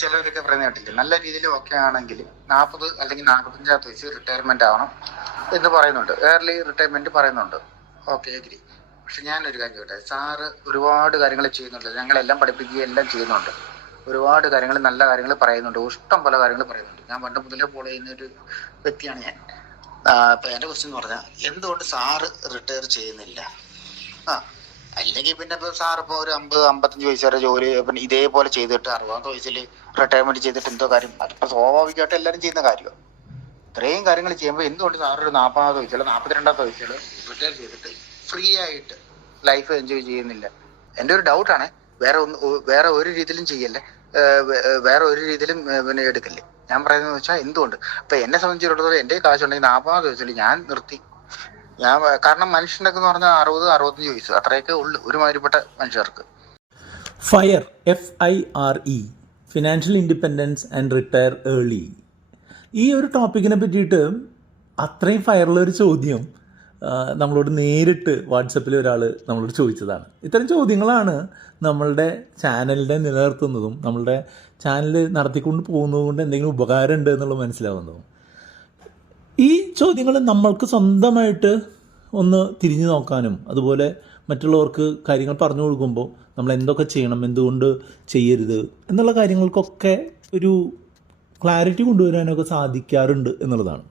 ചിലവരൊക്കെ പറയുന്ന കേട്ടില്ലേ, നല്ല രീതിയിൽ ഒക്കെ ആണെങ്കിൽ 40 അല്ലെങ്കിൽ 45 വയസ്സ് റിട്ടയർമെന്റ് ആവണം എന്ന് പറയുന്നുണ്ട്. ഏർലി റിട്ടയർമെന്റ് പറയുന്നുണ്ട്. Okay, agree. പക്ഷെ ഞാനൊരു കാര്യം ചോട്ടെ, സാറ് ഒരുപാട് കാര്യങ്ങൾ ചെയ്യുന്നുണ്ട്, ഞങ്ങളെല്ലാം പഠിപ്പിക്കുകയും എല്ലാം ചെയ്യുന്നുണ്ട്. ഒരുപാട് കാര്യങ്ങൾ, നല്ല കാര്യങ്ങൾ പറയുന്നുണ്ട്, ഇഷ്ടം പോലെ കാര്യങ്ങൾ പറയുന്നുണ്ട്. ഞാൻ പണ്ട് മുതലേ ഫോളോ ചെയ്യുന്ന ഒരു വ്യക്തിയാണ് ഞാൻ. ഇപ്പൊ എന്റെ ക്വസ്റ്റ്യൻ എന്ന് പറഞ്ഞാൽ, എന്തുകൊണ്ട് സാറ് റിട്ടയർ ചെയ്യുന്നില്ല? ആ അല്ലെങ്കിൽ പിന്നെ ഇപ്പൊ സാർ ഇപ്പോൾ ഒരു 50-55 വയസ്സ് വരെ ജോലി പിന്നെ ഇതേപോലെ ചെയ്തിട്ട് 60 വയസ്സിൽ റിട്ടയർമെന്റ് ചെയ്തിട്ട് എന്തോ കാര്യം? അതിപ്പോ സ്വാഭാവികമായിട്ട് എല്ലാവരും ചെയ്യുന്ന കാര്യമാണ്. ഇത്രയും കാര്യങ്ങൾ ചെയ്യുമ്പോൾ എന്തുകൊണ്ട് സാർ ഒരു 40 വയസ്സിലോ 42 വയസ്സിലോ റിട്ടയർ ചെയ്തിട്ട് ഫ്രീ ആയിട്ട് ലൈഫ് എൻജോയ് ചെയ്യുന്നില്ല? എൻ്റെ ഒരു ഡൗട്ടാണ്. വേറെ ഒരു രീതിയിലും ചെയ്യല്ലേ, വേറെ ഒരു രീതിയിലും പിന്നെ എടുക്കല്ലേ. ഞാൻ പറയുന്നത് വെച്ചാൽ എന്തുകൊണ്ട്? അപ്പൊ എന്നെ സംബന്ധിച്ചിടത്തോളം എൻ്റെ കാശുണ്ടെങ്കിൽ 40 വയസ്സിൽ ഞാൻ നിർത്തി. കാരണം മനുഷ്യനൊക്കെ എന്ന് പറഞ്ഞാൽ 60-65 വയസ്സ് അത്രയൊക്കെ ഉള്ളു ഒരുമാതിരിപ്പെട്ട മനുഷ്യർക്ക്. Fire, FIRE, financial independence and retire early. ഈ ഒരു ടോപ്പിക്കിനെ പറ്റിയിട്ട് അത്രയും ഫയറുള്ളൊരു ചോദ്യം നമ്മളോട് നേരിട്ട് വാട്സപ്പിൽ ഒരാൾ നമ്മളോട് ചോദിച്ചതാണ്. ഇത്തരം ചോദ്യങ്ങളാണ് നമ്മളുടെ ചാനലിനെ നിലനിർത്തുന്നതും നമ്മളുടെ ചാനൽ നടത്തിക്കൊണ്ട് പോകുന്നത് കൊണ്ട് എന്തെങ്കിലും ഉപകാരം ഉണ്ട് എന്നുള്ളത് മനസ്സിലാവുന്നതും. ഈ ചോദ്യങ്ങൾ നമ്മൾക്ക് സ്വന്തമായിട്ട് ഒന്ന് തിരിഞ്ഞു നോക്കാനും അതുപോലെ മറ്റുള്ളവർക്ക് കാര്യങ്ങൾ പറഞ്ഞു കൊടുക്കുമ്പോൾ നമ്മൾ എന്തൊക്കെ ചെയ്യണം, എന്തുകൊണ്ട് ചെയ്യരുത് എന്നുള്ള കാര്യങ്ങൾക്കൊക്കെ ഒരു ക്ലാരിറ്റി കൊണ്ടുവരാനൊക്കെ സാധിക്കാറുണ്ട് എന്നുള്ളതാണ്.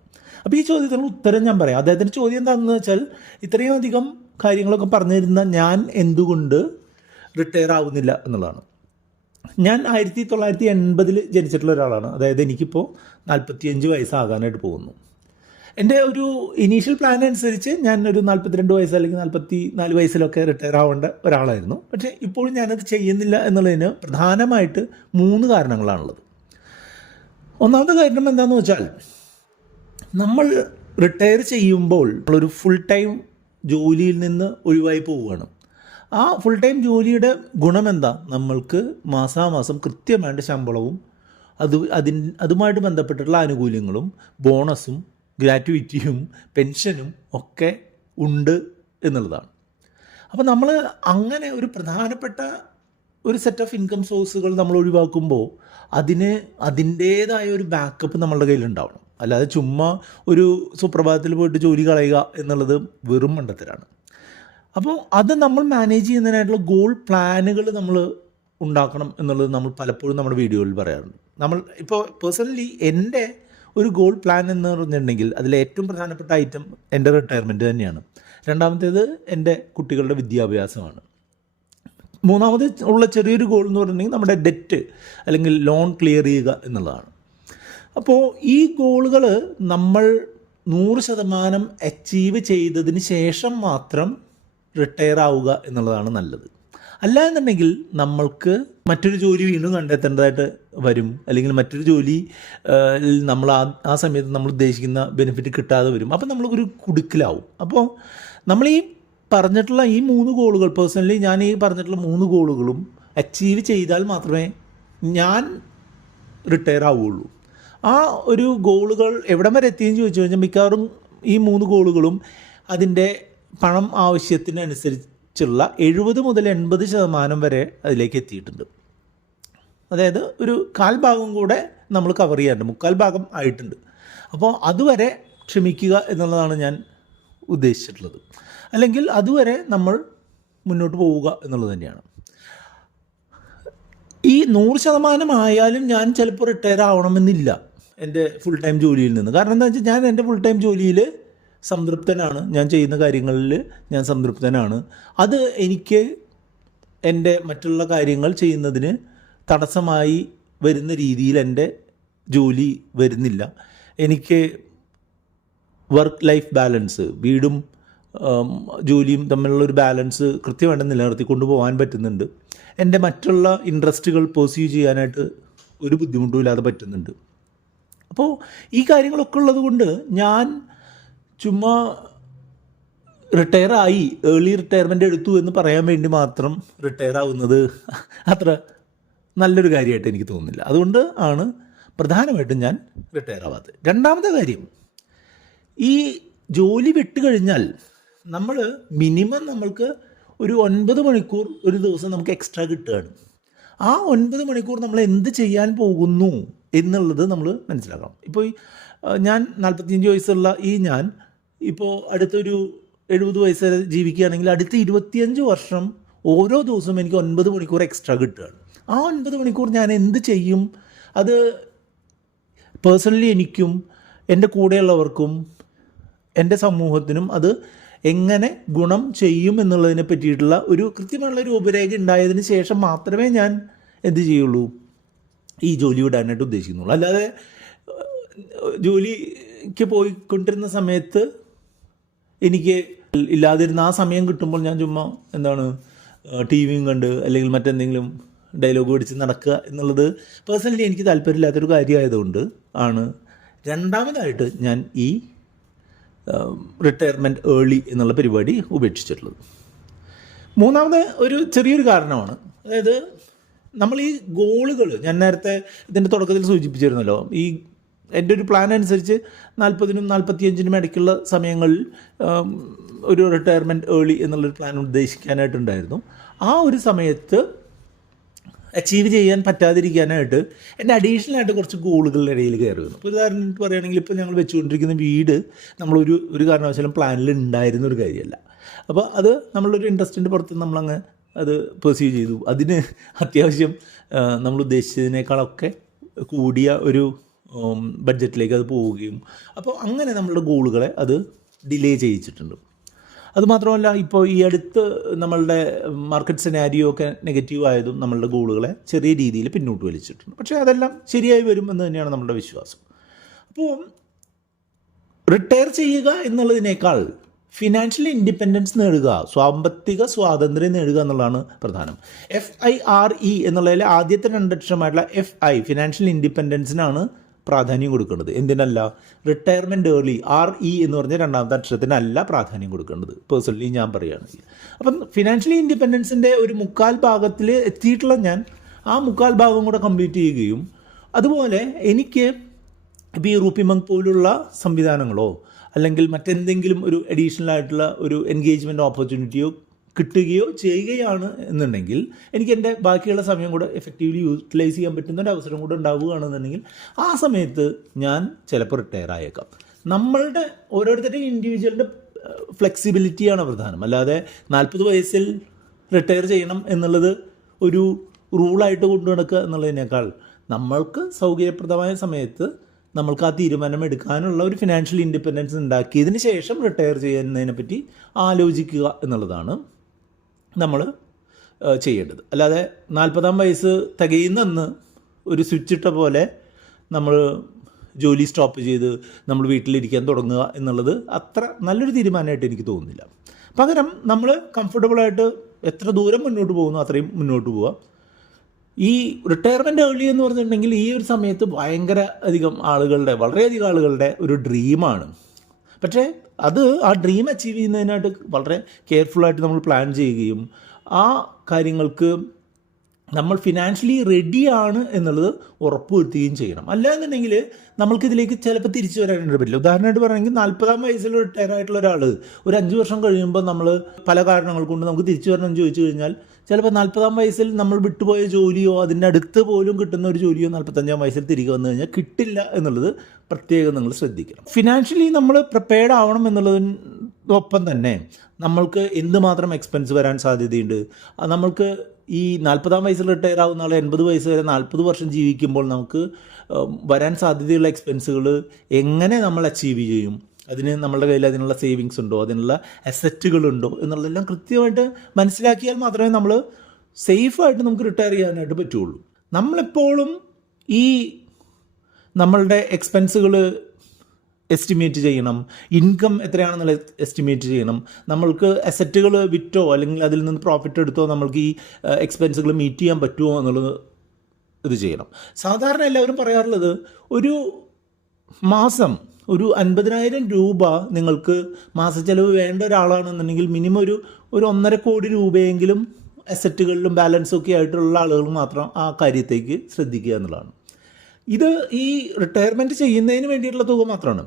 അപ്പോൾ ഈ ചോദ്യത്തിനുള്ള ഉത്തരം ഞാൻ പറയാം. അദ്ദേഹത്തിൻ്റെ ചോദ്യം എന്താണെന്ന് വെച്ചാൽ, ഇത്രയും അധികം കാര്യങ്ങളൊക്കെ പറഞ്ഞു തരുന്ന ഞാൻ എന്തുകൊണ്ട് റിട്ടയർ ആവുന്നില്ല എന്നുള്ളതാണ്. ഞാൻ 1980 ജനിച്ചിട്ടുള്ള ഒരാളാണ്. അതായത് എനിക്കിപ്പോൾ 45 വയസ്സാകാനായിട്ട് പോകുന്നു. എൻ്റെ ഒരു ഇനീഷ്യൽ പ്ലാൻ അനുസരിച്ച് ഞാൻ ഒരു 42 വയസ്സ് അല്ലെങ്കിൽ 44 വയസ്സിലൊക്കെ റിട്ടയർ ആവേണ്ട ഒരാളായിരുന്നു. പക്ഷേ ഇപ്പോഴും ഞാനത് ചെയ്യുന്നില്ല എന്നുള്ളതിന് പ്രധാനമായിട്ട് 3 കാരണങ്ങളാണുള്ളത്. ഒന്നാമത്തെ കാരണം എന്താണെന്ന് വെച്ചാൽ, നമ്മൾ റിട്ടയർ ചെയ്യുമ്പോൾ നമ്മളൊരു ഫുൾ ടൈം ജോലിയിൽ നിന്ന് ഒഴിവായി പോവുകയാണ്. ആ ഫുൾ ടൈം ജോലിയുടെ ഗുണം എന്താ? നമ്മൾക്ക് മാസാമാസം കൃത്യമായിട്ട് ശമ്പളവും അതുമായിട്ട് ബന്ധപ്പെട്ടിട്ടുള്ള ആനുകൂല്യങ്ങളും ബോണസും ഗ്രാറ്റുവിറ്റിയും പെൻഷനും ഒക്കെ ഉണ്ട് എന്നുള്ളതാണ്. അപ്പോൾ നമ്മൾ അങ്ങനെ ഒരു പ്രധാനപ്പെട്ട ഒരു സെറ്റ് ഓഫ് ഇൻകം സോഴ്സുകൾ നമ്മൾ ഒഴിവാക്കുമ്പോൾ അതിൻ്റേതായ ഒരു ബാക്കപ്പ് നമ്മളുടെ കയ്യിലുണ്ടാവണം. അല്ലാതെ ചുമ്മാ ഒരു സുപ്രഭാതത്തിൽ പോയിട്ട് ജോലി കളയുക എന്നുള്ളത് വെറും മണ്ടത്തരാണ്. അപ്പോൾ അത് നമ്മൾ മാനേജ് ചെയ്യുന്നതിനായിട്ടുള്ള ഗോൾ പ്ലാനുകൾ നമ്മൾ ഉണ്ടാക്കണം എന്നുള്ളത് നമ്മൾ പലപ്പോഴും നമ്മുടെ വീഡിയോയിൽ പറയാറുണ്ട്. നമ്മൾ ഇപ്പോൾ പേഴ്സണലി എൻ്റെ ഒരു ഗോൾ പ്ലാൻ എന്ന് പറഞ്ഞിട്ടുണ്ടെങ്കിൽ അതിലെ ഏറ്റവും പ്രധാനപ്പെട്ട ഐറ്റം എൻ്റെ റിട്ടയർമെൻറ്റ് തന്നെയാണ്. രണ്ടാമത്തേത് എൻ്റെ കുട്ടികളുടെ വിദ്യാഭ്യാസമാണ്. മൂന്നാമത് ഉള്ള ചെറിയൊരു ഗോൾ എന്ന് പറഞ്ഞിട്ടുണ്ടെങ്കിൽ നമ്മുടെ ഡെറ്റ് അല്ലെങ്കിൽ ലോൺ ക്ലിയർ ചെയ്യുക എന്നുള്ളതാണ്. അപ്പോൾ ഈ ഗോളുകൾ നമ്മൾ 100% അച്ചീവ് ചെയ്തതിന് ശേഷം മാത്രം റിട്ടയർ ആവുക എന്നുള്ളതാണ് നല്ലത്. അല്ല എന്നുണ്ടെങ്കിൽ നമ്മൾക്ക് മറ്റൊരു ജോലി വീണ്ടും കണ്ടെത്തേണ്ടതായിട്ട് വരും, അല്ലെങ്കിൽ മറ്റൊരു ജോലി നമ്മൾ ആ സമയത്ത് നമ്മൾ ഉദ്ദേശിക്കുന്ന ബെനിഫിറ്റ് കിട്ടാതെ വരും. അപ്പോൾ നമ്മളൊരു കുടുക്കിലാവും. അപ്പോൾ നമ്മൾ ഈ പറഞ്ഞിട്ടുള്ള ഈ 3 ഗോളുകൾ, പേഴ്സണലി ഞാൻ ഈ പറഞ്ഞിട്ടുള്ള 3 ഗോളുകളും അച്ചീവ് ചെയ്താൽ മാത്രമേ ഞാൻ റിട്ടയർ ആവുകയുള്ളൂ. ആ ഒരു ഗോളുകൾ എവിടം വരെ എത്തിയെന്ന് ചോദിച്ചു കഴിഞ്ഞാൽ മിക്കവാറും ഈ 3 ഗോളുകളും അതിൻ്റെ പണം ആവശ്യത്തിനനുസരിച്ചുള്ള 70 മുതൽ 80% വരെ അതിലേക്ക് എത്തിയിട്ടുണ്ട്. അതായത് ഒരു 1/4 ഭാഗം കൂടെ നമ്മൾ കവർ ചെയ്യാറുണ്ട്, 3/4 ഭാഗം ആയിട്ടുണ്ട്. അപ്പോൾ അതുവരെ ക്ഷമിക്കുക എന്നുള്ളതാണ് ഞാൻ ഉദ്ദേശിച്ചിട്ടുള്ളത്. അല്ലെങ്കിൽ അതുവരെ നമ്മൾ മുന്നോട്ട് പോവുക എന്നുള്ളത് തന്നെയാണ്. ഈ 100% ആയാലും ഞാൻ ചിലപ്പോൾ റിട്ടയർ ആവണമെന്നില്ല എൻ്റെ ഫുൾ ടൈം ജോലിയിൽ നിന്ന്. കാരണം എന്താ വെച്ചാൽ, ഞാൻ എൻ്റെ ഫുൾ ടൈം ജോലിയിൽ സംതൃപ്തനാണ്, ഞാൻ ചെയ്യുന്ന കാര്യങ്ങളിൽ ഞാൻ സംതൃപ്തനാണ്. അത് എനിക്ക് എൻ്റെ മറ്റുള്ള കാര്യങ്ങൾ ചെയ്യുന്നതിന് തടസ്സമായി വരുന്ന രീതിയിൽ എൻ്റെ ജോലി വരുന്നില്ല. എനിക്ക് വർക്ക് ലൈഫ് ബാലൻസ്, വീടും ജോലിയും തമ്മിലുള്ളൊരു ബാലൻസ് കൃത്യമായിട്ട് നിലനിർത്തി കൊണ്ടുപോകാൻ പറ്റുന്നുണ്ട്. എൻ്റെ മറ്റുള്ള ഇൻട്രസ്റ്റുകൾ പെർസ്യൂ ചെയ്യാനായിട്ട് ഒരു ബുദ്ധിമുട്ടുമില്ലാതെ പറ്റുന്നുണ്ട്. അപ്പോൾ ഈ കാര്യങ്ങളൊക്കെ ഉള്ളത് കൊണ്ട് ഞാൻ ചുമ്മാ റിട്ടയറായി, ഏർലി റിട്ടയർമെൻ്റ് എടുത്തു എന്ന് പറയാൻ വേണ്ടി മാത്രം റിട്ടയർ ആവുന്നത് അത്ര നല്ലൊരു കാര്യമായിട്ട് എനിക്ക് തോന്നുന്നില്ല. അതുകൊണ്ട് ആണ് പ്രധാനമായിട്ടും ഞാൻ റിട്ടയർ ആവാത്തത്. രണ്ടാമത്തെ കാര്യം, ഈ ജോലി വിട്ടുകഴിഞ്ഞാൽ നമ്മൾ മിനിമം നമ്മൾക്ക് ഒരു 9 മണിക്കൂർ ഒരു ദിവസം നമുക്ക് എക്സ്ട്രാ കിട്ടുകയാണ്. ആ 9 മണിക്കൂർ നമ്മൾ എന്ത് ചെയ്യാൻ പോകുന്നു എന്നുള്ളത് നമ്മൾ മനസ്സിലാക്കണം. ഇപ്പോൾ ഞാൻ 45 വയസ്സുള്ള ഞാൻ ഇപ്പോൾ അടുത്തൊരു 70 വയസ്സ് വരെ ജീവിക്കുകയാണെങ്കിൽ അടുത്ത 25 വർഷം ഓരോ ദിവസവും എനിക്ക് 9 മണിക്കൂർ എക്സ്ട്രാ കിട്ടുകയാണ്. ആ 9 മണിക്കൂർ ഞാൻ എന്ത് ചെയ്യും? അത് പേഴ്സണലി എനിക്കും എൻ്റെ കൂടെയുള്ളവർക്കും എൻ്റെ സമൂഹത്തിനും അത് എങ്ങനെ ഗുണം ചെയ്യും എന്നുള്ളതിനെ പറ്റിയിട്ടുള്ള ഒരു കൃത്യമായുള്ള രൂപരേഖ ഉണ്ടായതിന് ശേഷം മാത്രമേ ഞാൻ എന്ത് ചെയ്യുള്ളൂ, ഈ ജോലി വിടാനായിട്ട് ഉദ്ദേശിക്കുന്നുള്ളൂ. അല്ലാതെ ജോലിക്ക് പോയിക്കൊണ്ടിരുന്ന സമയത്ത് എനിക്ക് ഇല്ലാതിരുന്ന ആ സമയം കിട്ടുമ്പോൾ ഞാൻ ചുമ്മാ ടി വിയും കണ്ട് അല്ലെങ്കിൽ മറ്റെന്തെങ്കിലും ഡയലോഗ് പഠിച്ച് നടക്കുക എന്നുള്ളത് പേഴ്സണലി എനിക്ക് താല്പര്യമില്ലാത്തൊരു കാര്യമായതുകൊണ്ട് ആണ് രണ്ടാമതായിട്ട് ഞാൻ ഈ റിട്ടയർമെൻറ്റ് ഏർലി എന്നുള്ള പരിപാടി ഉപേക്ഷിച്ചിട്ടുള്ളത്. മൂന്നാമത് ഒരു ചെറിയൊരു കാരണമാണ്. അതായത് നമ്മൾ ഈ ഗോളുകൾ ഞാൻ നേരത്തെ ഇതിൻ്റെ തുടക്കത്തിൽ സൂചിപ്പിച്ചിരുന്നല്ലോ, എൻ്റെ ഒരു പ്ലാൻ അനുസരിച്ച് 40നും 45നും ഇടയ്ക്കുള്ള സമയങ്ങളിൽ ഒരു റിട്ടയർമെൻറ്റ് ഏർലി എന്നുള്ളൊരു പ്ലാൻ ഉദ്ദേശിക്കാനായിട്ടുണ്ടായിരുന്നു. ആ ഒരു സമയത്ത് അച്ചീവ് ചെയ്യാൻ പറ്റാതിരിക്കാനായിട്ട് എൻ്റെ അഡീഷണലായിട്ട് കുറച്ച് ഗോളുകളുടെ ഇടയിൽ കയറി വന്നു. ഇപ്പോൾ ഉദാഹരണമായിട്ട് പറയുകയാണെങ്കിൽ ഇപ്പോൾ ഞങ്ങൾ വെച്ചുകൊണ്ടിരിക്കുന്ന വീട് നമ്മളൊരു കാരണവശാലും പ്ലാനിൽ ഉണ്ടായിരുന്ന ഒരു കാര്യമല്ല. അപ്പോൾ അത് നമ്മളൊരു ഇൻട്രസ്റ്റിൻ്റെ പുറത്ത് നമ്മളങ്ങ് അത് പെർസീവ് ചെയ്തു. അതിന് അത്യാവശ്യം നമ്മൾ ഉദ്ദേശിച്ചതിനേക്കാളൊക്കെ കൂടിയ ഒരു ബഡ്ജറ്റിലേക്ക് അത് പോവുകയും അപ്പോൾ അങ്ങനെ നമ്മളുടെ ഗോളുകളെ അത് ഡിലേ ചെയ്യിച്ചിട്ടുണ്ട്. അതുമാത്രമല്ല, ഇപ്പോൾ ഈ അടുത്ത് നമ്മളുടെ മാർക്കറ്റ് സിനാരിയോ ഒക്കെ നെഗറ്റീവ് ആയതും നമ്മളുടെ ഗോളുകളെ ചെറിയ രീതിയിൽ പിന്നോട്ട് വലിച്ചിട്ടുണ്ട്. പക്ഷേ അതെല്ലാം ശരിയായി വരും എന്ന് തന്നെയാണ് നമ്മളുടെ വിശ്വാസം. അപ്പോൾ റിട്ടയർ ചെയ്യുക എന്നുള്ളതിനേക്കാൾ ഫിനാൻഷ്യൽ ഇൻഡിപെൻഡൻസ് നേടുക, സാമ്പത്തിക സ്വാതന്ത്ര്യം നേടുക എന്നുള്ളതാണ് പ്രധാനം. FIRE എന്നുള്ളതിലെ ആദ്യത്തെ 2 അക്ഷരമായിട്ടുള്ള FI ഫിനാൻഷ്യൽ ഇൻഡിപെൻഡൻസിനാണ് പ്രാധാന്യം കൊടുക്കേണ്ടത്. എന്തിനല്ല? റിട്ടയർമെൻറ്റ് ഏർലി RE എന്ന് പറഞ്ഞ രണ്ടാമത്തെ അക്ഷരത്തിനല്ല പ്രാധാന്യം കൊടുക്കേണ്ടത്, പേഴ്സണലി ഞാൻ പറയുകയാണെങ്കിൽ. അപ്പം ഫിനാൻഷ്യലി ഇൻഡിപെൻഡൻസിൻ്റെ ഒരു 1/4 ഭാഗത്തിൽ എത്തിയിട്ടുള്ള ഞാൻ ആ 1/4 ഭാഗം കൂടെ കംപ്ലീറ്റ് ചെയ്യുകയും അതുപോലെ എനിക്ക് ഇപ്പോൾ ഈ റൂപ്പി മങ്ക് പോലുള്ള സംവിധാനങ്ങളോ അല്ലെങ്കിൽ മറ്റെന്തെങ്കിലും ഒരു അഡീഷണൽ ആയിട്ടുള്ള ഒരു എൻഗേജ്മെൻറ്റ് ഓപ്പർച്യൂണിറ്റിയോ കിട്ടുകയോ ചെയ്യുകയാണ് എന്നുണ്ടെങ്കിൽ എനിക്ക് എൻ്റെ ബാക്കിയുള്ള സമയം കൂടെ എഫക്റ്റീവ്ലി യൂട്ടിലൈസ് ചെയ്യാൻ പറ്റുന്ന ഒരു അവസരം കൂടെ ഉണ്ടാവുകയാണെന്നുണ്ടെങ്കിൽ ആ സമയത്ത് ഞാൻ ചിലപ്പോൾ റിട്ടയർ ആയേക്കാം. നമ്മളുടെ ഓരോരുത്തരുടെയും ഇൻഡിവിജ്വലിൻ്റെ ഫ്ലെക്സിബിലിറ്റിയാണ് പ്രധാനം. അല്ലാതെ 40 വയസ്സിൽ റിട്ടയർ ചെയ്യണം എന്നുള്ളത് ഒരു റൂളായിട്ട് കൊണ്ടു നടക്കുക എന്നുള്ളതിനേക്കാൾ നമ്മൾക്ക് സൗകര്യപ്രദമായ സമയത്ത് നമ്മൾക്ക് ആ തീരുമാനം എടുക്കാനുള്ള ഒരു ഫിനാൻഷ്യൽ ഇൻഡിപെൻഡൻസ് ഉണ്ടാക്കിയതിന് ശേഷം റിട്ടയർ ചെയ്യുന്നതിനെ പറ്റി ആലോചിക്കുക എന്നുള്ളതാണ് നമ്മൾ ചെയ്യേണ്ടത്. അല്ലാതെ 40-ാം വയസ്സ് തികയുന്നെന്ന് ഒരു സ്വിച്ച് ഇട്ട പോലെ നമ്മൾ ജോലി സ്റ്റോപ്പ് ചെയ്ത് നമ്മൾ വീട്ടിലിരിക്കാൻ തുടങ്ങുക എന്നുള്ളത് അത്ര നല്ലൊരു തീരുമാനമായിട്ട് എനിക്ക് തോന്നുന്നില്ല. പകരം നമ്മൾ കംഫർട്ടബിളായിട്ട് എത്ര ദൂരം മുന്നോട്ട് പോകുന്നു അത്രയും മുന്നോട്ട് പോവുക. ഈ റിട്ടയർമെൻറ്റ് ഏർലി എന്ന് പറഞ്ഞിട്ടുണ്ടെങ്കിൽ ഈ ഒരു സമയത്ത് വളരെയധികം ആളുകളുടെ ഒരു ഡ്രീമാണ്. പക്ഷേ അത് ആ ഡ്രീം അച്ചീവ് ചെയ്യുന്നതിനായിട്ട് വളരെ കെയർഫുള്ളായിട്ട് നമ്മൾ പ്ലാൻ ചെയ്യുകയും ആ കാര്യങ്ങൾക്ക് നമ്മൾ ഫിനാൻഷ്യലി റെഡിയാണ് എന്നുള്ളത് ഉറപ്പുവരുത്തുകയും ചെയ്യണം. അല്ലാന്നുണ്ടെങ്കിൽ നമ്മൾക്കിതിലേക്ക് ചിലപ്പോൾ തിരിച്ചു വരാനായിട്ട് പറ്റില്ല. ഉദാഹരണമായിട്ട് പറയുകയാണെങ്കിൽ 40-ാം വയസ്സിൽ റിട്ടയർ ആയിട്ടുള്ള ഒരാൾ ഒരു 5 വർഷം കഴിയുമ്പോൾ നമ്മൾ പല കാരണങ്ങൾ കൊണ്ട് നമുക്ക് തിരിച്ചു വരണമെന്ന് ചോദിച്ചു കഴിഞ്ഞാൽ ചിലപ്പോൾ 40-ാം വയസ്സിൽ നമ്മൾ വിട്ടുപോയ ജോലിയോ അതിൻ്റെ അടുത്ത് പോലും കിട്ടുന്ന ഒരു ജോലിയോ 45-ാം വയസ്സിൽ തിരികെ വന്നു കഴിഞ്ഞാൽ കിട്ടില്ല എന്നുള്ളത് പ്രത്യേകം നിങ്ങൾ ശ്രദ്ധിക്കണം. ഫിനാൻഷ്യലി നമ്മൾ പ്രിപ്പയർഡ് ആവണം എന്നുള്ളതിനൊപ്പം തന്നെ നമ്മൾക്ക് എന്തുമാത്രം എക്സ്പെൻസ് വരാൻ സാധ്യതയുണ്ട്. നമ്മൾക്ക് ഈ 40-ാം വയസ്സിൽ റിട്ടയർ ആവുന്ന ആൾ 80 വയസ്സ് വരെ 40 വർഷം ജീവിക്കുമ്പോൾ നമുക്ക് വരാൻ സാധ്യതയുള്ള എക്സ്പെൻസുകൾ എങ്ങനെ നമ്മൾ അച്ചീവ് ചെയ്യും, അതിന് നമ്മളുടെ കയ്യിൽ അതിനുള്ള സേവിങ്സ് ഉണ്ടോ, അതിനുള്ള അസറ്റുകളുണ്ടോ എന്നുള്ളതെല്ലാം കൃത്യമായിട്ട് മനസ്സിലാക്കിയാൽ മാത്രമേ നമ്മൾ സേഫായിട്ട് നമുക്ക് റിട്ടയർ ചെയ്യാനായിട്ട് പറ്റുള്ളൂ. നമ്മളെപ്പോഴും ഈ നമ്മളുടെ എക്സ്പെൻസുകൾ എസ്റ്റിമേറ്റ് ചെയ്യണം, ഇൻകം എത്രയാണെന്നുള്ള എസ്റ്റിമേറ്റ് ചെയ്യണം. നമ്മൾക്ക് അസറ്റുകൾ വിറ്റോ അല്ലെങ്കിൽ അതിൽ നിന്ന് പ്രോഫിറ്റ് എടുത്തോ നമ്മൾക്ക് ഈ എക്സ്പെൻസുകൾ മീറ്റ് ചെയ്യാൻ പറ്റുമോ എന്നുള്ളത് ഇത് ചെയ്യണം. സാധാരണ എല്ലാവരും പറയാറുള്ളത് ഒരു മാസം ഒരു 50,000 രൂപ നിങ്ങൾക്ക് മാസച്ചെലവ് വേണ്ട ഒരാളാണെന്നുണ്ടെങ്കിൽ മിനിമം ഒരു 1.5 കോടി രൂപയെങ്കിലും അസറ്റുകളിലും ബാലൻസും ഒക്കെ ആയിട്ടുള്ള ആളുകൾ മാത്രം ആ കാര്യത്തേക്ക് ശ്രദ്ധിക്കുക എന്നുള്ളതാണ്. ഇത് ഈ റിട്ടയർമെൻറ്റ് ചെയ്യുന്നതിന് വേണ്ടിയിട്ടുള്ള തുക മാത്രമാണ്.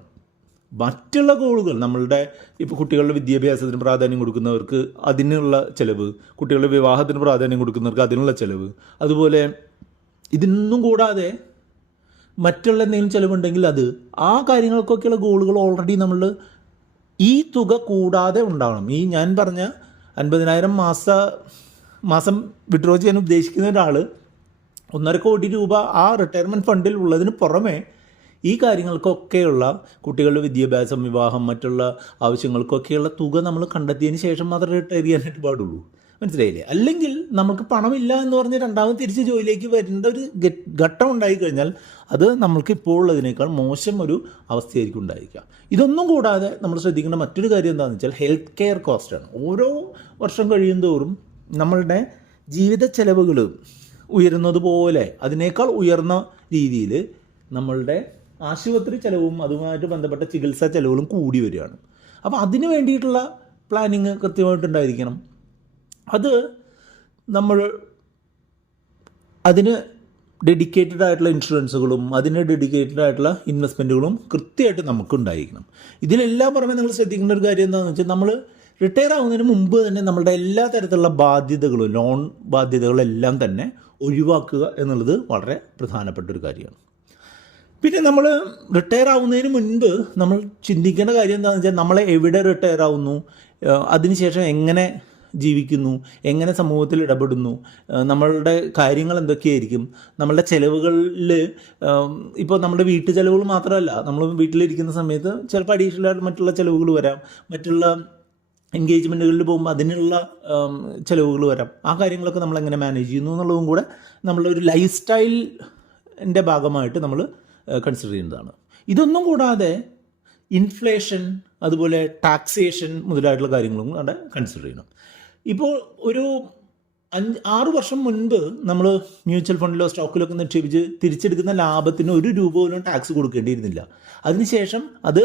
മറ്റുള്ള ഗോളുകൾ നമ്മളുടെ ഇപ്പോൾ കുട്ടികളുടെ വിദ്യാഭ്യാസത്തിന് പ്രാധാന്യം കൊടുക്കുന്നവർക്ക് അതിനുള്ള ചിലവ്, കുട്ടികളുടെ വിവാഹത്തിന് പ്രാധാന്യം കൊടുക്കുന്നവർക്ക് അതിനുള്ള ചിലവ്, അതുപോലെ ഇതൊന്നും കൂടാതെ മറ്റുള്ള എന്തെങ്കിലും ചിലവുണ്ടെങ്കിൽ അത്, ആ കാര്യങ്ങൾക്കൊക്കെയുള്ള ഗോളുകൾ ഓൾറെഡി നമ്മൾ ഈ തുക കൂടാതെ ഉണ്ടാവണം. ഈ ഞാൻ പറഞ്ഞ 50,000 മാസം വിഡ്രോ ചെയ്യാൻ ഉദ്ദേശിക്കുന്ന ഒരാൾ 1.5 കോടി രൂപ ആ റിട്ടയർമെൻറ്റ് ഫണ്ടിൽ ഉള്ളതിന് പുറമെ ഈ കാര്യങ്ങൾക്കൊക്കെയുള്ള കുട്ടികളുടെ വിദ്യാഭ്യാസം, വിവാഹം, മറ്റുള്ള ആവശ്യങ്ങൾക്കൊക്കെയുള്ള തുക നമ്മൾ കണ്ടെത്തിയതിന് ശേഷം മാത്രമേ റിട്ടയർ ചെയ്യാനായിട്ട് പാടുള്ളൂ. മനസ്സിലായില്ലേ? അല്ലെങ്കിൽ നമുക്ക് പണമില്ല എന്ന് പറഞ്ഞ് രണ്ടാമത് തിരിച്ച് ജോലിയിലേക്ക് വരേണ്ട ഒരു ഘട്ടം ഉണ്ടായിക്കഴിഞ്ഞാൽ അത് നമ്മൾക്ക് ഇപ്പോൾ ഉള്ളതിനേക്കാൾ മോശം ഒരു അവസ്ഥയായിരിക്കും ഉണ്ടായിരിക്കുക. ഇതൊന്നും കൂടാതെ നമ്മൾ ശ്രദ്ധിക്കേണ്ട മറ്റൊരു കാര്യം എന്താണെന്ന് വെച്ചാൽ ഹെൽത്ത് കെയർ കോസ്റ്റാണ്. ഓരോ വർഷം കഴിയും തോറും നമ്മളുടെ ജീവിത ചെലവുകൾ ഉയരുന്നത് പോലെ അതിനേക്കാൾ ഉയർന്ന രീതിയിൽ നമ്മളുടെ ആശുപത്രി ചെലവും അതുമായിട്ട് ബന്ധപ്പെട്ട ചികിത്സാ ചെലവുകളും കൂടി വരികയാണ്. അപ്പോൾ അതിന് വേണ്ടിയിട്ടുള്ള പ്ലാനിങ് കൃത്യമായിട്ടുണ്ടായിരിക്കണം. അത് നമ്മൾ അതിന് ഡെഡിക്കേറ്റഡ് ആയിട്ടുള്ള ഇൻഷുറൻസുകളും അതിന് ഡെഡിക്കേറ്റഡ് ആയിട്ടുള്ള ഇൻവെസ്റ്റ്മെൻറ്റുകളും കൃത്യമായിട്ട് നമുക്കുണ്ടായിരിക്കണം. ഇതിലെല്ലാം പുറമെ നിങ്ങൾ ശ്രദ്ധിക്കേണ്ട ഒരു കാര്യം എന്താണെന്ന് വെച്ചാൽ നമ്മൾ റിട്ടയർ ആവുന്നതിന് മുമ്പ് തന്നെ നമ്മളുടെ എല്ലാ തരത്തിലുള്ള ബാധ്യതകളും, ലോൺ ബാധ്യതകളെല്ലാം തന്നെ ഒഴിവാക്കുക എന്നുള്ളത് വളരെ പ്രധാനപ്പെട്ട ഒരു കാര്യമാണ്. പിന്നെ നമ്മൾ റിട്ടയർ ആവുന്നതിന് മുൻപ് നമ്മൾ ചിന്തിക്കേണ്ട കാര്യം എന്താണെന്ന് വെച്ചാൽ നമ്മളെ എവിടെ റിട്ടയർ ആവുന്നു, അതിനുശേഷം എങ്ങനെ ജീവിക്കുന്നു, എങ്ങനെ സമൂഹത്തിൽ ഇടപെടുന്നു, നമ്മളുടെ കാര്യങ്ങൾ എന്തൊക്കെയായിരിക്കും, നമ്മളുടെ ചിലവുകളിൽ ഇപ്പോൾ നമ്മുടെ വീട്ടു ചിലവുകൾ മാത്രമല്ല, നമ്മൾ വീട്ടിലിരിക്കുന്ന സമയത്ത് ചിലപ്പോൾ അഡീഷണൽ ആയിട്ട് മറ്റുള്ള ചിലവുകൾ വരാം, മറ്റുള്ള എൻഗേജ്മെൻറ്റുകളിൽ പോകുമ്പോൾ അതിനുള്ള ചിലവുകൾ വരാം. ആ കാര്യങ്ങളൊക്കെ നമ്മൾ എങ്ങനെ മാനേജ് ചെയ്യുന്നു എന്നുള്ളതും കൂടെ നമ്മളുടെ ഒരു ലൈഫ് സ്റ്റൈലിൻ്റെ ഭാഗമായിട്ട് നമ്മൾ കൺസിഡർ ചെയ്യുന്നതാണ്. ഇതൊന്നും കൂടാതെ ഇൻഫ്ലേഷൻ, അതുപോലെ ടാക്സേഷൻ മുതലായിട്ടുള്ള കാര്യങ്ങളും അവിടെ കൺസിഡർ ചെയ്യണം. ഇപ്പോൾ ഒരു 6 വർഷം മുൻപ് നമ്മൾ മ്യൂച്വൽ ഫണ്ടിലോ സ്റ്റോക്കിലൊക്കെ നിക്ഷേപിച്ച് തിരിച്ചെടുക്കുന്ന ലാഭത്തിന് 1 രൂപ പോലും ടാക്സ് കൊടുക്കേണ്ടിയിരുന്നില്ല. അതിനുശേഷം അത്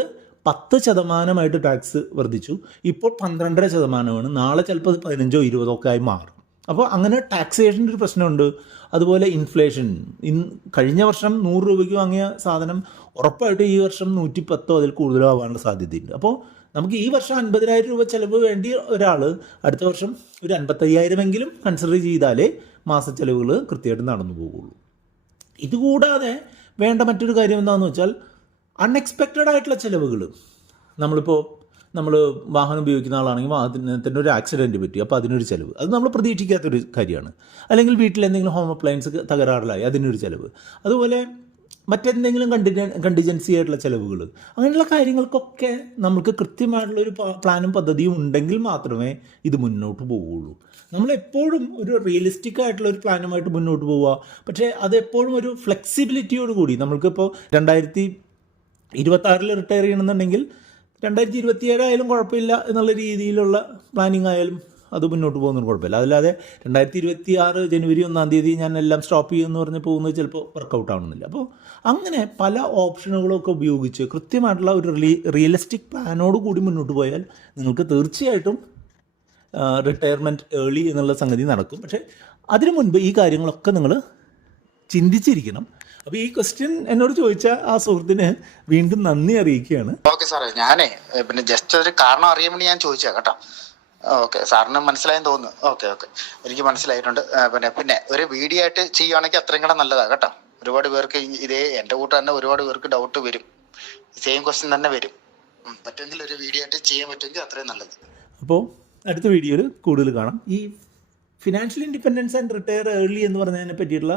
10% ടാക്സ് വർദ്ധിച്ചു. ഇപ്പോൾ 12.5%. നാളെ ചിലപ്പോൾ അത് 15 or 20 ആയി മാറും. അപ്പോൾ അങ്ങനെ ടാക്സേഷൻ്റെ ഒരു പ്രശ്നമുണ്ട്. അതുപോലെ ഇൻഫ്ലേഷൻ, കഴിഞ്ഞ വർഷം 100 രൂപയ്ക്ക് വാങ്ങിയ സാധനം ഉറപ്പായിട്ട് ഈ വർഷം 110 അതിൽ കൂടുതലോ ആവാനുള്ള സാധ്യതയുണ്ട്. അപ്പോൾ നമുക്ക് ഈ വർഷം 50,000 രൂപ ചിലവ് വേണ്ടി ഒരാൾ അടുത്ത വർഷം ഒരു 55,000 കൺസിഡർ ചെയ്താലേ മാസച്ചെലവുകൾ കൃത്യമായിട്ട് നടന്നു പോകുള്ളൂ. ഇതുകൂടാതെ വേണ്ട മറ്റൊരു കാര്യം എന്താണെന്ന് വെച്ചാൽ അൺഎക്സ്പെക്റ്റഡ് ആയിട്ടുള്ള ചിലവുകൾ. നമ്മൾ വാഹനം ഉപയോഗിക്കുന്ന ആളാണെങ്കിൽ വാഹനത്തിൻ്റെ ഒരു ആക്സിഡൻറ്റ് പറ്റി, അപ്പോൾ അതിനൊരു ചിലവ്, അത് നമ്മൾ പ്രതീക്ഷിക്കാത്തൊരു കാര്യമാണ്. അല്ലെങ്കിൽ വീട്ടിൽ എന്തെങ്കിലും ഹോം അപ്ലയൻസ് തകരാറിലായി, അതിനൊരു ചിലവ്. അതുപോലെ മറ്റെന്തെങ്കിലും കണ്ടിജൻസി ആയിട്ടുള്ള ചിലവുകൾ, അങ്ങനെയുള്ള കാര്യങ്ങൾക്കൊക്കെ നമുക്ക് കൃത്യമായിട്ടുള്ളൊരു പ്ലാനും പദ്ധതിയും ഉണ്ടെങ്കിൽ മാത്രമേ ഇത് മുന്നോട്ട് പോവുകയുള്ളൂ. നമ്മളെപ്പോഴും ഒരു റിയലിസ്റ്റിക് ആയിട്ടുള്ള ഒരു പ്ലാനുമായിട്ട് മുന്നോട്ട് പോവുക, പക്ഷേ അതെപ്പോഴും ഒരു ഫ്ലെക്സിബിലിറ്റിയോട് കൂടി. നമ്മൾക്കിപ്പോൾ 2026 റിട്ടയർ ചെയ്യണമെന്നുണ്ടെങ്കിൽ 2027 ആയാലും കുഴപ്പമില്ല എന്നുള്ള രീതിയിലുള്ള പ്ലാനിങ് ആയാലും അത് മുന്നോട്ട് പോകുന്നതിന് കുഴപ്പമില്ല. അതല്ലാതെ 2026 ജനുവരി 1 ഞാൻ എല്ലാം സ്റ്റോപ്പ് ചെയ്യുമെന്ന് പറഞ്ഞ് പോകുന്നത് ചിലപ്പോൾ വർക്കൗട്ട് ആവണമെന്നില്ല. അപ്പോൾ അങ്ങനെ പല ഓപ്ഷനുകളൊക്കെ ഉപയോഗിച്ച് കൃത്യമായിട്ടുള്ള ഒരു റിയലിസ്റ്റിക് പ്ലാനോട് കൂടി മുന്നോട്ട് പോയാൽ നിങ്ങൾക്ക് തീർച്ചയായിട്ടും റിട്ടയർമെൻറ്റ് ഏർലി എന്നുള്ള സംഗതി നടക്കും. പക്ഷേ അതിനു മുൻപ് ഈ കാര്യങ്ങളൊക്കെ നിങ്ങൾ ചിന്തിച്ചിരിക്കണം. അപ്പോൾ ഈ ക്വസ്റ്റ്യൻ എന്നോട് ചോദിച്ച ആ സുഹൃത്തിന് വീണ്ടും നന്ദി അറിയിക്കുകയാണ്. ഓക്കെ സാറേ, ഞാനേ പിന്നെ ജസ്റ്റ് ഒരു കാരണം അറിയാൻ വേണ്ടി ഞാൻ ചോദിച്ചാ കേട്ടോ. ഓക്കെ, സാറിന് മനസ്സിലായെന്ന് തോന്നുന്നു. ഓക്കെ, എനിക്ക് മനസ്സിലായിട്ടുണ്ട്. പിന്നെ ഒരു വീഡിയോ ആയിട്ട് ചെയ്യുവാണെങ്കിൽ അത്രയും കൂടെ നല്ലതാണ് കേട്ടോ. ഒരുപാട് പേർക്ക് ഇതേ എൻ്റെ കൂട്ട് തന്നെ ഒരുപാട് പേർക്ക് ഡൗട്ട് വരും, സെയിം ക്വസ്റ്റ്യൻ തന്നെ വരും. പറ്റുമെങ്കിൽ ഒരു വീഡിയോ ആയിട്ട് ചെയ്യാൻ പറ്റുമെങ്കിൽ അത്രയും നല്ലത്. അപ്പോൾ അടുത്ത വീഡിയോയിൽ കൂടുതൽ കാണാം. ഈ financial independence and retire early എന്ന് പറഞ്ഞതിനെ പറ്റിയിട്ടുള്ള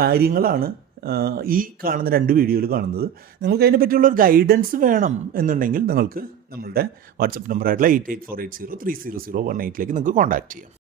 കാര്യങ്ങളാണ് ഈ കാണുന്ന 2 വീഡിയോയിൽ കാണുന്നത്. നിങ്ങൾക്ക് അതിനെ പറ്റിയുള്ള ഒരു ഗൈഡൻസ് വേണം എന്നുണ്ടെങ്കിൽ നിങ്ങൾക്ക് നമ്മളുടെ വാട്സപ്പ് നമ്പറായിട്ടുള്ള 8848030018 നിങ്ങൾക്ക് കോൺടാക്ട് ചെയ്യാം.